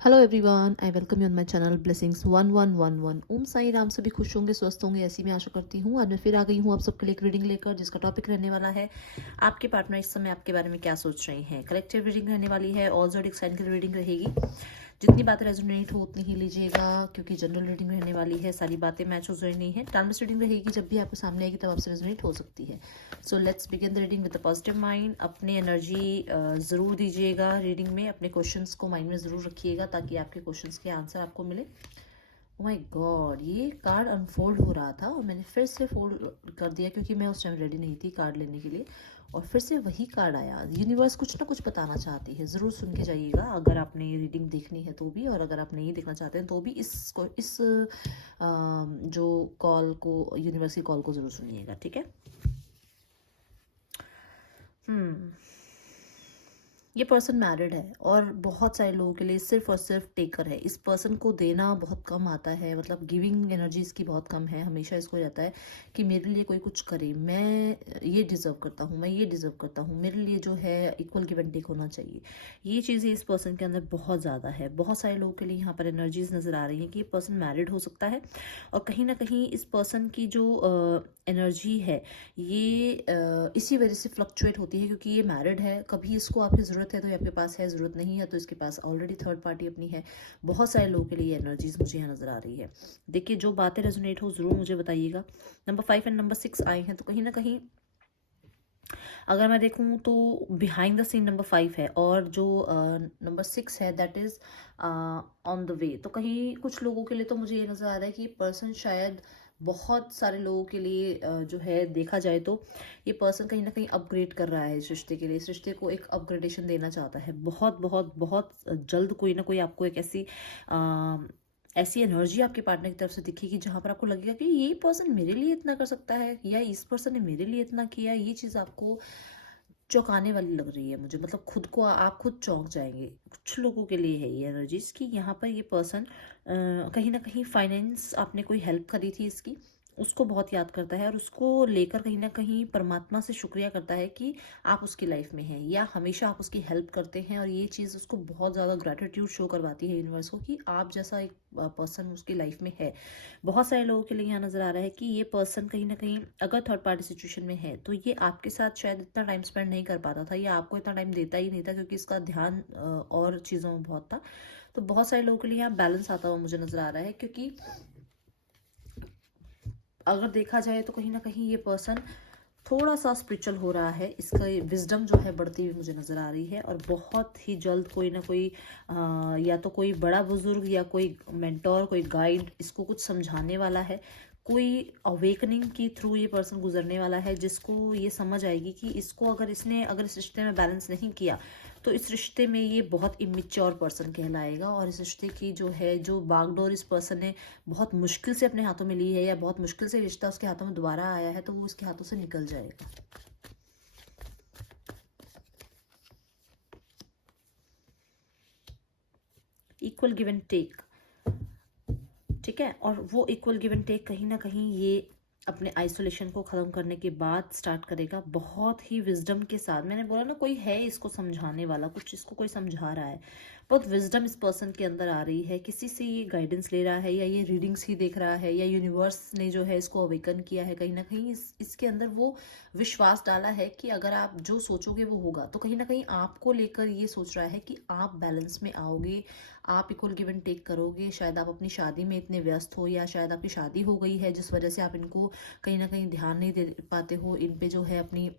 Hello everyone, I welcome you on my channel blessings 1111। Om Sai Ram. सभी खुश होंगे, स्वस्थ होंगे, ऐसी मैं आशा करती हूँ। आज मैं फिर आ गई हूँ आप सबके लिए एक रीडिंग लेकर, जिसका टॉपिक रहने वाला है आपके पार्टनर इस समय आपके बारे में क्या सोच रहे हैं। कलेक्टिव रीडिंग रहने वाली है, ऑल ज़ोडिक साइन की रीडिंग रहेगी। जितनी बातें रेजोनेट हो उतनी ही लीजिएगा, क्योंकि जनरल रीडिंग रहने वाली है, सारी बातें मैच हो रही नहीं है। टाइमलेस रीडिंग रहेगी, जब भी आपके सामने आएगी तब आपसे रेजोनेट हो सकती है। So let's begin the reading with a positive mind. अपनी एनर्जी ज़रूर दीजिएगा रीडिंग में, अपने क्वेश्चंस को माइंड में ज़रूर रखिएगा ताकि आपके क्वेश्चंस के आंसर आपको मिले। ओ माय गॉड, ये कार्ड अनफोल्ड हो रहा था और मैंने फिर से फोल्ड कर दिया क्योंकि मैं उस टाइम रेडी नहीं थी कार्ड लेने के लिए, और फिर से वही कार्ड आया। यूनिवर्स कुछ ना कुछ बताना चाहती है, ज़रूर सुन के जाइएगा अगर आपने ये रीडिंग देखनी है तो भी, और अगर आप नहीं देखना चाहते हैं तो भी इस जो कॉल को, यूनिवर्स की कॉल को ज़रूर सुनिएगा, ठीक है। ये पर्सन मैरिड है और बहुत सारे लोगों के लिए सिर्फ और सिर्फ टेकर है। इस पर्सन को देना बहुत कम आता है, मतलब गिविंग एनर्जी इसकी बहुत कम है। हमेशा इसको रहता है कि मेरे लिए कोई कुछ करे, मैं ये डिज़र्व करता हूँ, मैं ये डिज़र्व करता हूँ, मेरे लिए जो है इक्वल गिव एंड टेक होना चाहिए। ये चीज़ें इस पर्सन के अंदर बहुत ज़्यादा है। बहुत सारे लोगों के लिए यहाँ पर एनर्जीज नज़र आ रही हैं कि ये पर्सन मैरिड हो सकता है, और कहीं ना कहीं इस पर्सन की जो एनर्जी है ये इसी वजह से फ्लक्चुएट होती है, क्योंकि ये मैरिड है। कभी इसको आपकी ज़रूरत है तो ये आपके पास है, ज़रूरत नहीं है तो इसके पास ऑलरेडी थर्ड पार्टी अपनी है। बहुत सारे लोगों के लिए एनर्जीज मुझे यहाँ नज़र आ रही है। देखिए, जो बातें रेजोनेट हो ज़रूर मुझे बताइएगा। नंबर 5 एंड नंबर 6 आए हैं, तो कहीं ना कहीं अगर मैं देखूँ तो बिहाइंड द सीन नंबर 5 है, और जो नंबर 6 है that is on the way. तो कहीं कुछ लोगों के लिए तो मुझे ये नज़र आ रहा है कि पर्सन शायद, बहुत सारे लोगों के लिए जो है देखा जाए तो ये पर्सन कहीं ना कहीं अपग्रेड कर रहा है इस रिश्ते के लिए, इस रिश्ते को एक अपग्रेडेशन देना चाहता है। बहुत बहुत बहुत जल्द कोई ना कोई आपको एक ऐसी एनर्जी आपके पार्टनर की तरफ से दिखेगी जहां पर आपको लगेगा कि ये पर्सन मेरे लिए इतना कर सकता है, या इस पर्सन ने मेरे लिए इतना किया। ये चीज़ आपको चौंकाने वाली लग रही है मुझे, मतलब खुद को आप खुद चौंक जाएंगे। कुछ लोगों के लिए है ये एनर्जीज कि यहाँ पर ये पर्सन कहीं ना कहीं फाइनेंस, आपने कोई हेल्प करी थी इसकी, उसको बहुत याद करता है, और उसको लेकर कहीं ना कहीं परमात्मा से शुक्रिया करता है कि आप उसकी लाइफ में हैं, या हमेशा आप उसकी हेल्प करते हैं। और ये चीज़ उसको बहुत ज़्यादा ग्रेटिट्यूड शो करवाती है यूनिवर्स को कि आप जैसा एक पर्सन उसकी लाइफ में है। बहुत सारे लोगों के लिए यहाँ नज़र आ रहा है कि ये पर्सन कहीं ना कहीं अगर थर्ड पार्टी सिचुएशन में है तो ये आपके साथ शायद इतना टाइम स्पेंड नहीं कर पाता था, या आपको इतना टाइम देता ही नहीं था, क्योंकि इसका ध्यान और चीज़ों में बहुत था। तो बहुत सारे लोगों के लिए यहाँ बैलेंस आता हुआ मुझे नज़र आ रहा है, क्योंकि अगर देखा जाए तो कहीं ना कहीं ये पर्सन थोड़ा सा स्पिरिचुअल हो रहा है। इसका विजडम जो है बढ़ती हुई मुझे नज़र आ रही है, और बहुत ही जल्द कोई ना कोई या तो कोई बड़ा बुजुर्ग या कोई मेंटोर, कोई गाइड इसको कुछ समझाने वाला है। कोई अवेकनिंग के थ्रू ये पर्सन गुजरने वाला है, जिसको ये समझ आएगी कि इसको अगर इस रिश्ते में बैलेंस नहीं किया तो इस रिश्ते में ये बहुत इमेच्योर पर्सन कहलाएगा, और इस रिश्ते की जो है, जो बागडोर इस पर्सन ने बहुत मुश्किल से अपने हाथों में ली है, या बहुत मुश्किल से रिश्ता उसके हाथों में दोबारा आया है, तो वो उसके हाथों से निकल जाएगा। इक्वल गिव एंड टेक, ठीक है। और वो इक्वल गिव एंड टेक कहीं ना कहीं ये अपने आइसोलेशन को ख़त्म करने के बाद स्टार्ट करेगा, बहुत ही विजडम के साथ। मैंने बोला ना, कोई है इसको समझाने वाला, कुछ इसको कोई समझा रहा है। बहुत विजडम इस पर्सन के अंदर आ रही है, किसी से ये गाइडेंस ले रहा है, या ये रीडिंग्स ही देख रहा है, या यूनिवर्स ने जो है इसको अवेकन किया है। कहीं ना कहीं इसके अंदर वो विश्वास डाला है कि अगर आप जो सोचोगे वो होगा। तो कहीं ना कहीं आपको लेकर ये सोच रहा है कि आप बैलेंस में आओगे, आप इक्वल गिव एंड टेक करोगे। शायद आप अपनी शादी में इतने व्यस्त हो, या शायद आपकी शादी हो गई है जिस वजह से आप इनको कहीं ना कहीं ध्यान नहीं दे पाते हो, इन पे जो है अपनी,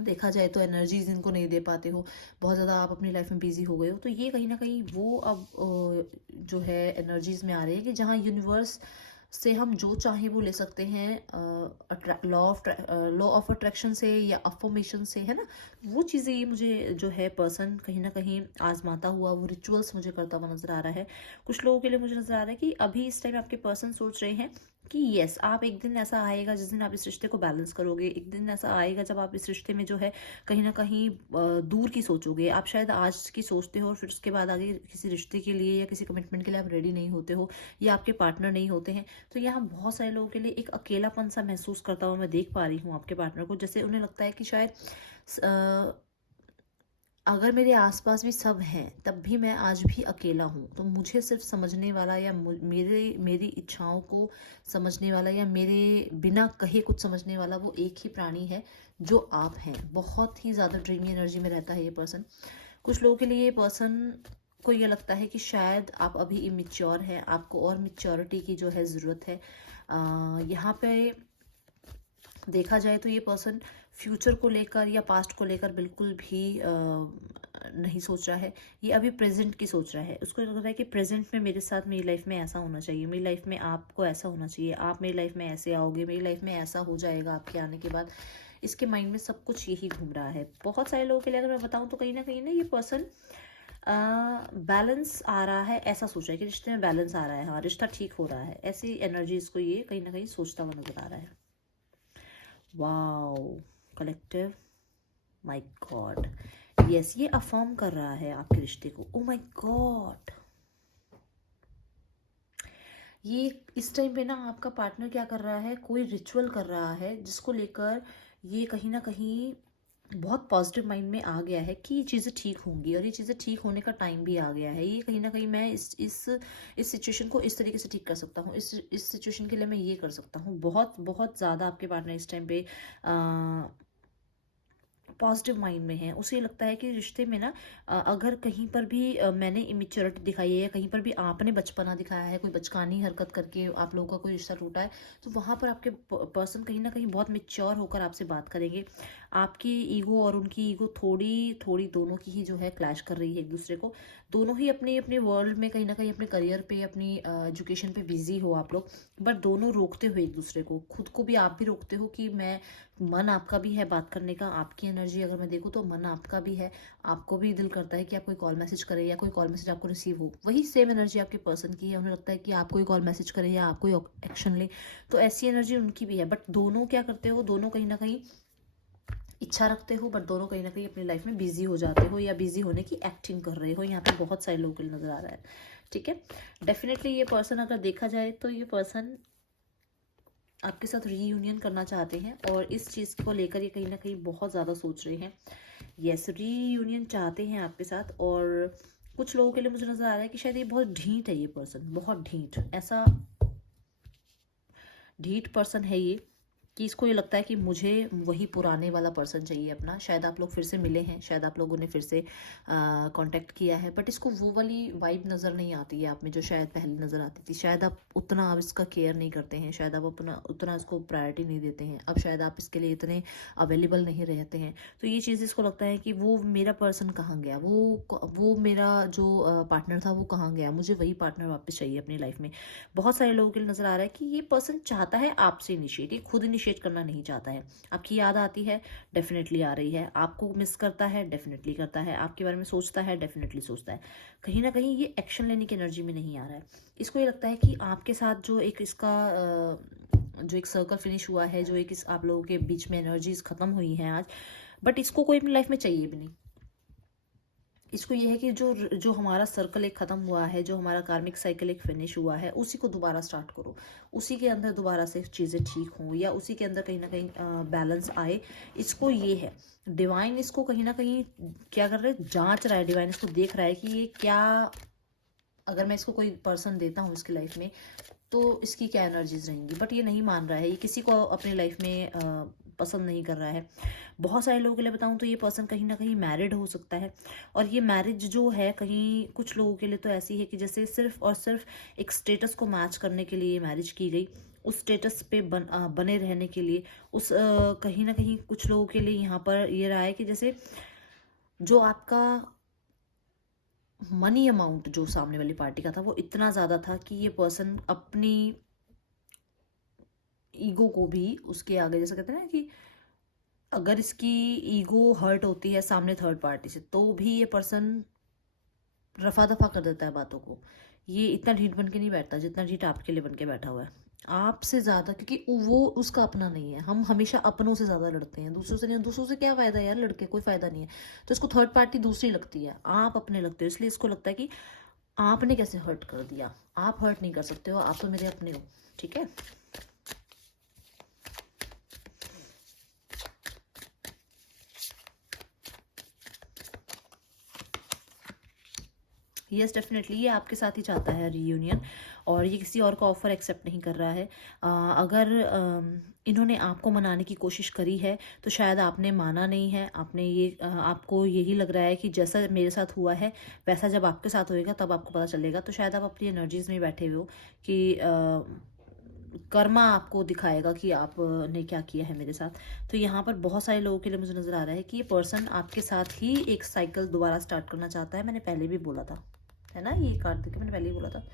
देखा जाए तो एनर्जीज इनको नहीं दे पाते हो, बहुत ज़्यादा आप अपनी लाइफ में बिजी हो गए हो। तो ये कहीं ना कहीं वो अब जो है एनर्जीज में आ रही है कि जहाँ यूनिवर्स से हम जो चाहे वो ले सकते हैं, लॉ ऑफ अट्रैक्शन से या अफर्मेशन से, है ना। वो चीज़ें ये मुझे जो है पर्सन कहीं ना कहीं आजमाता हुआ, वो रिचुअल्स मुझे करता हुआ नजर आ रहा है। कुछ लोगों के लिए मुझे नजर आ रहा है कि अभी इस टाइम आपके पर्सन सोच रहे हैं कि यस, आप एक दिन ऐसा आएगा जिस दिन आप इस रिश्ते को बैलेंस करोगे। एक दिन ऐसा आएगा जब आप इस रिश्ते में जो है कहीं ना कहीं दूर की सोचोगे। आप शायद आज की सोचते हो और फिर उसके बाद आगे किसी रिश्ते के लिए या किसी कमिटमेंट के लिए आप रेडी नहीं होते हो, या आपके पार्टनर नहीं होते हैं। तो यहाँ बहुत सारे लोगों के लिए एक अकेलापन सा महसूस करता हुआ मैं देख पा रही हूँ आपके पार्टनर को, जैसे उन्हें लगता है कि शायद अगर मेरे आसपास भी सब हैं तब भी मैं आज भी अकेला हूँ, तो मुझे सिर्फ समझने वाला या मेरी इच्छाओं को समझने वाला या मेरे बिना कहे कुछ समझने वाला वो एक ही प्राणी है, जो आप हैं। बहुत ही ज़्यादा ड्रीमी एनर्जी में रहता है ये पर्सन। कुछ लोगों के लिए ये पर्सन को ये लगता है कि शायद आप अभी इमेच्योर हैं, आपको और मेच्योरिटी की जो है ज़रूरत है। यहाँ पे देखा जाए तो ये पर्सन फ्यूचर को लेकर या पास्ट को लेकर बिल्कुल भी नहीं सोच रहा है। ये अभी प्रेजेंट की सोच रहा है। उसको लग रहा है कि प्रेजेंट में मेरे साथ मेरी लाइफ में ऐसा होना चाहिए, मेरी लाइफ में आपको ऐसा होना चाहिए, आप मेरी लाइफ में ऐसे आओगे, मेरी लाइफ में ऐसा हो जाएगा आपके आने के बाद। इसके माइंड में सब कुछ यही घूम रहा है। बहुत सारे लोगों के लिए अगर मैं बताऊँ तो कहीं ना ये पर्सन बैलेंस आ रहा है, ऐसा सोच रहा है कि रिश्ते में बैलेंस आ रहा है, हाँ रिश्ता ठीक हो रहा है। ऐसी एनर्जी इसको ये कहीं ना कहीं सोचता हुआ नजर आ रहा है। Wow collective, my God, yes ये अफर्म कर रहा है आपके रिश्ते को। ओ माय गॉड, ये इस टाइम पे ना आपका पार्टनर क्या कर रहा है, कोई रिचुअल कर रहा है जिसको लेकर ये कहीं ना कहीं बहुत पॉजिटिव माइंड में आ गया है कि ये चीज़ें ठीक होंगी, और ये चीज़ें ठीक होने का टाइम भी आ गया है। ये कहीं ना कहीं मैं इस सिचुएशन को इस तरीके से ठीक कर सकता हूँ, इस सिचुएशन के लिए मैं ये कर सकता हूँ। बहुत बहुत ज़्यादा आपके पार्टनर इस टाइम पे पॉजिटिव माइंड में है। उसे लगता है कि रिश्ते में ना अगर कहीं पर भी मैंने इमेच्योरिटी दिखाई है या कहीं पर भी आपने बचपना दिखाया है, कोई बचकानी हरकत करके आप लोगों का कोई रिश्ता टूटा है, तो वहाँ पर आपके पर्सन कहीं ना कहीं बहुत मेच्योर होकर आपसे बात करेंगे। आपकी ईगो और उनकी ईगो थोड़ी थोड़ी दोनों की ही जो है क्लैश कर रही है एक दूसरे को। दोनों ही अपने अपने वर्ल्ड में कहीं ना कहीं अपने करियर पे, अपनी एजुकेशन पे बिजी हो आप लोग, बट दोनों रोकते हो एक दूसरे को। खुद को भी आप भी रोकते हो कि मैं, मन आपका भी है बात करने का, आपकी एनर्जी अगर मैं देखूँ तो मन आपका भी है, आपको भी दिल करता है कि आप कोई कॉल मैसेज करें या कोई कॉल मैसेज आपको रिसीव हो। वही सेम एनर्जी आपके पर्सन की है, उन्हें लगता है कि आप कोई कॉल मैसेज करें या आप कोई एक्शन लें, तो ऐसी एनर्जी उनकी भी है। बट दोनों क्या करते हो, दोनों कहीं ना कहीं इच्छा रखते हो, बट दोनों कहीं ना कहीं अपनी लाइफ में बिजी हो जाते हो या बिजी होने की एक्टिंग कर रहे हो। यहाँ पे बहुत सारे लोगों को नजर आ रहा है। ठीक है, डेफिनेटली ये पर्सन अगर देखा जाए तो ये पर्सन आपके साथ रीयूनियन करना चाहते हैं, और इस चीज़ को लेकर ये कहीं ना कहीं बहुत ज़्यादा सोच रहे हैं। यस, रीयूनियन चाहते हैं आपके साथ। और कुछ लोगों के लिए मुझे नज़र आ रहा है कि शायद ये बहुत ढीठ है, ये पर्सन बहुत ढीठ, ऐसा ढीठ पर्सन है ये, कि इसको ये लगता है कि मुझे वही पुराने वाला पर्सन चाहिए अपना। शायद आप लोग फिर से मिले हैं, शायद आप लोगों ने फिर से कांटेक्ट किया है, बट इसको वो वाली वाइब नज़र नहीं आती है आप में जो शायद पहले नज़र आती थी। शायद आप उतना अब इसका केयर नहीं करते हैं, शायद आप अपना उतना इसको प्रायोरिटी नहीं देते हैं, अब शायद आप इसके लिए इतने अवेलेबल नहीं रहते हैं। तो ये चीज़ इसको लगता है कि वो मेरा पर्सन कहाँ गया, वो मेरा जो पार्टनर था वो कहाँ गया, मुझे वही पार्टनर वापस चाहिए अपनी लाइफ में। बहुत सारे लोगों के लिए नज़र आ रहा है कि ये पर्सन चाहता है आपसे इनिशिएट, ये खुद इनिशिएट करना नहीं चाहता है। आपकी याद आती है, डेफिनेटली आ रही है, आपको मिस करता है, डेफिनेटली करता है, आपके बारे में सोचता है, डेफिनेटली सोचता है। कहीं ना कहीं ये एक्शन लेने की एनर्जी में नहीं आ रहा है। इसको ये लगता है कि आपके साथ जो एक इसका जो एक सर्कल फिनिश हुआ है, जो एक इस आप लोगों के बीच में एनर्जीज खत्म हुई हैं आज, बट इसको कोई अपनी लाइफ में चाहिए भी नहीं। इसको ये है कि जो हमारा सर्कल एक ख़त्म हुआ है, जो हमारा कार्मिक साइकिल एक फिनिश हुआ है, उसी को दोबारा स्टार्ट करो, उसी के अंदर दोबारा से चीज़ें ठीक हों, या उसी के अंदर कहीं ना कहीं बैलेंस आए। इसको ये है, डिवाइन इसको कहीं ना कहीं क्या कर रहा है, जांच रहा है। डिवाइन इसको देख रहा है कि ये क्या, अगर मैं इसको कोई पर्सन देता हूँ इसकी लाइफ में तो इसकी क्या एनर्जीज रहेंगी। बट ये नहीं मान रहा है, ये किसी को अपनी लाइफ में पसंद नहीं कर रहा है। बहुत सारे लोगों के लिए बताऊं तो ये पर्सन कहीं ना कहीं मैरिड हो सकता है, और ये मैरिज जो है कहीं कुछ लोगों के लिए तो ऐसी है कि जैसे सिर्फ और सिर्फ एक स्टेटस को मैच करने के लिए मैरिज की गई, उस स्टेटस पे बने रहने के लिए। कहीं ना कहीं कुछ लोगों के लिए यहाँ पर ये रहा है कि जैसे जो आपका मनी अमाउंट जो सामने वाली पार्टी का था वो इतना ज़्यादा था कि ये पर्सन अपनी ईगो को भी उसके आगे, जैसे कहते हैं ना कि अगर इसकी ईगो हर्ट होती है सामने थर्ड पार्टी से, तो भी ये पर्सन रफा दफा कर देता है बातों को। ये इतना ढीठ बन के नहीं बैठता जितना ढीठ आपके लिए बन के बैठा हुआ है, आपसे ज़्यादा, क्योंकि वो उसका अपना नहीं है। हम हमेशा अपनों से ज़्यादा लड़ते हैं, दूसरों से नहीं। दूसरों से क्या फ़ायदा यार, लड़के कोई फ़ायदा नहीं है। तो इसको थर्ड पार्टी दूसरी लगती है, आप अपने लगते हो। इसलिए इसको लगता है कि आपने कैसे हर्ट कर दिया, आप हर्ट नहीं कर सकते हो, आप तो मेरे अपने हो। ठीक है, यस डेफिनेटली ये आपके साथ ही चाहता है रीयूनियन, और ये किसी और का ऑफ़र एक्सेप्ट नहीं कर रहा है। अगर इन्होंने आपको मनाने की कोशिश करी है तो शायद आपने माना नहीं है। आपने ये आपको यही लग रहा है कि जैसा मेरे साथ हुआ है वैसा जब आपके साथ होएगा तब आपको पता चलेगा। तो शायद आप अपनी एनर्जीज में बैठे हुए हो कि कर्मा आपको दिखाएगा कि आपने क्या किया है मेरे साथ। तो यहाँ पर बहुत सारे लोगों के लिए मुझे नज़र आ रहा है कि ये पर्सन आपके साथ ही एक साइकिल दोबारा स्टार्ट करना चाहता है। मैंने पहले भी बोला था, है ना, ये कार्ड देखे मैंने पहले ही बोला था।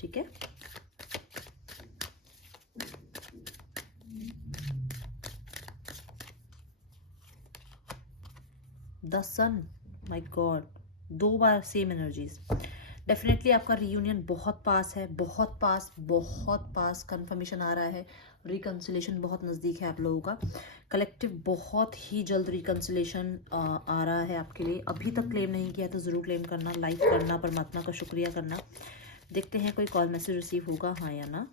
ठीक है, द सन, माय गॉड, 2 बार सेम एनर्जीज। डेफिनेटली आपका रीयूनियन बहुत पास है, बहुत पास, बहुत पास। कंफर्मेशन आ रहा है, रिकन्सिलेशन बहुत नज़दीक है आप लोगों का। कलेक्टिव बहुत ही जल्द रिकन्सिलेशन आ रहा है आपके लिए। अभी तक क्लेम नहीं किया तो ज़रूर क्लेम करना, लाइक करना, परमात्मा का शुक्रिया करना। देखते हैं कोई कॉल मैसेज रिसीव होगा, हाँ या ना।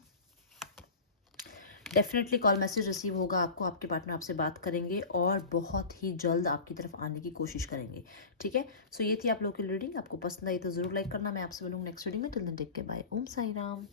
डेफिनेटली कॉल मैसेज रिसीव होगा आपको, आपके पार्टनर आपसे बात करेंगे और बहुत ही जल्द आपकी तरफ आने की कोशिश करेंगे। ठीक है, सो ये थी आप लोगों की रीडिंग। आपको पसंद आई तो ज़रूर लाइक करना। मैं आपसे मिलूंगी नेक्स्ट रीडिंग में। Till then take care, bye, Om Sai Ram.